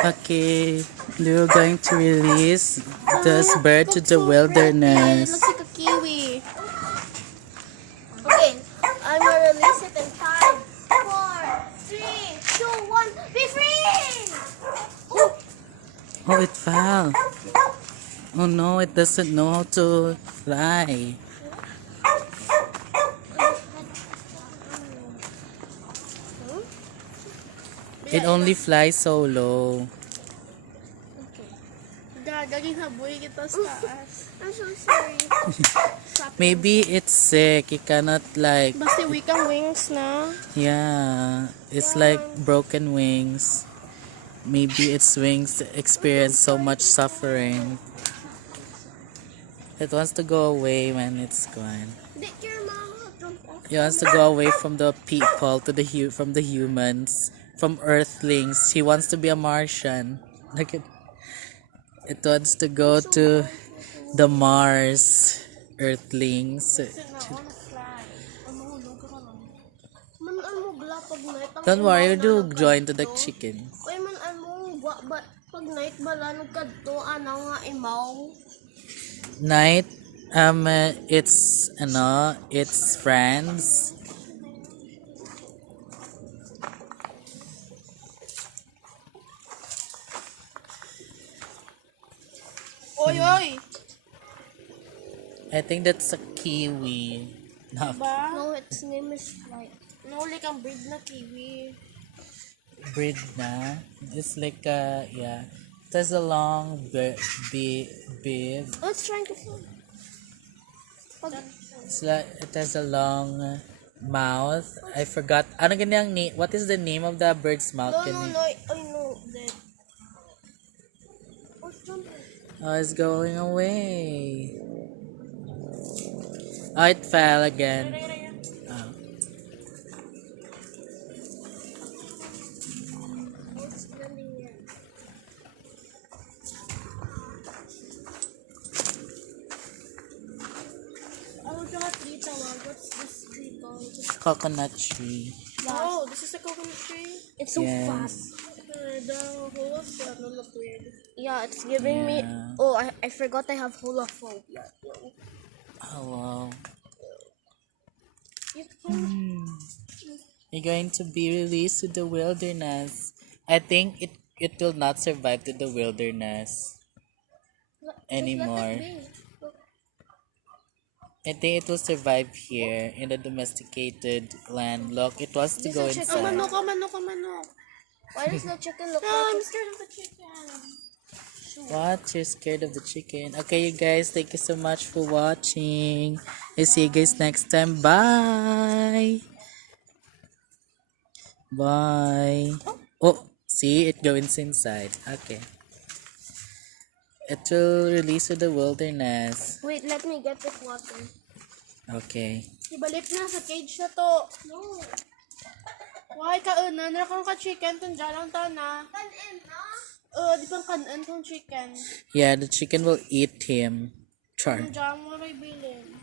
Okay, we're going to release this bird to the Looks wilderness. like a kiwi. Okay, I'm gonna release it in 5, 4, 3, 2, 1. Be free! Oh, Oh, it fell. Oh no, it doesn't know how to fly. It only flies so low. gagaging haboy kita sa taas. I'm so sorry. Maybe it's sick. It cannot like, Basta wikang wings na. yeah, it's like broken wings. Maybe its wings experience so much suffering. It wants to go away when it's gone. Did your mama jump off? It wants to go away from the people to the from the humans, from Earthlings. He wants to be a Martian. Look at it wants to go to the Mars Earthlings. Don't worry, you do join to the chicken. Uy, man, pag night bala nung kadto, ano nga imaw. Night, it's friends. Oy, oy! I think that's a kiwi. No, Ba? No, its name is like... No, like ang breed na kiwi. breed na. It's like yeah. It has a long beard. Oh, it's trying to fly. It's like it has a long mouth. I forgot. Ano ganyang name? What is the name of the bird's mouth? No, no, no, I know that. Oh, it's jumping. Oh, it's going away. Oh, it fell again. Oh. It's landing here. Oh, the tree tawag. What's this tree called? Coconut tree. Oh, this is a coconut tree? It's so Yes. fast. The whole of the look weird. Yeah, it's giving me... Yeah. Oh, I forgot I have holophobia. Oh wow. You can... You're going to be released to the wilderness. I think it will not survive to the wilderness anymore. I think it will survive here in the domesticated land. Look, it wants to go inside. Manok. Why does the chicken look like... I'm scared of the chicken. What? You're scared of the chicken? Okay, you guys, thank you so much for watching. I'll see you guys next time. Bye. Bye. Oh, see, it goes inside. Okay. It will release to the wilderness. Wait, let me get this water. Okay. Ibalip na sa cage na to. No. Why kaunan? Nakang ka chicken tun dyan lang ta na. Kanin na? Di pang kanin tong chicken. Yeah, the chicken will eat him. Char. Diyan mo may bilin.